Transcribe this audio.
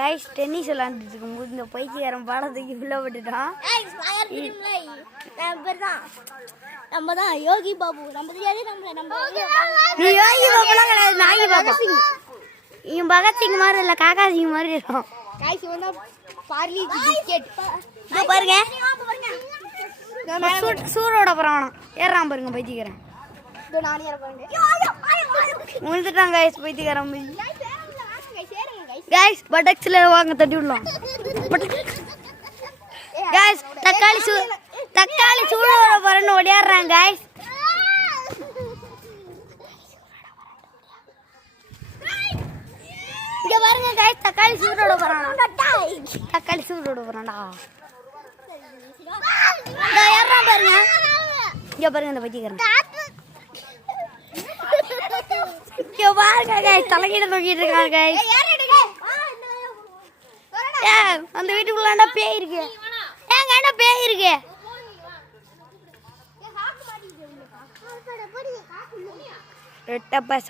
Guys tennis விளையாண்டுட்டு இருக்கும்போது இந்த பைத்தியக்காரன் பாடத்துக்கு உள்ள விட்டுட்டான். நம்ம தான் யோகி பாபு. நம்ம தெரியாது நீ யோகி பாபுலாம் கிடையாது, நாகி பாபா. இவன் பகத்சிங் மாதிரி இல்லை, காக்கா சிங் மாதிரி இருக்கும். கைஸ் வந்து பார்லி பிஸ்கெட் இதோ பாருங்க, சூரோட புறாவனம் ஏறான் பாருங்க பைத்தியக்காரன். விழுந்துட்டான் கைஸ் பைத்தியக்காரன். கைஸ் பட்டக்ஸ்ல வாங்க தட்டி விடலாம். கைஸ் தக்காளி சூடோட புறான்னு ஓடியாடுறான் கைஸ். இங்க பாருங்க கைஸ், தக்காளி சூடோட போறானா, தக்காளி சூடோட போறான்டா. ஏறான் பாருங்க, இங்க பாருங்க இந்த பைத்தியக்காரன். இங்க பாருங்க கைஸ், தலைகீழ நோக்கிட்டு இருக்காங்க கைஸ். அந்த வீட்டுக்குள்ளாண்டா பேய் இருக்கு. ஏங்க பேய் இருக்கு. ரெட்ட பசா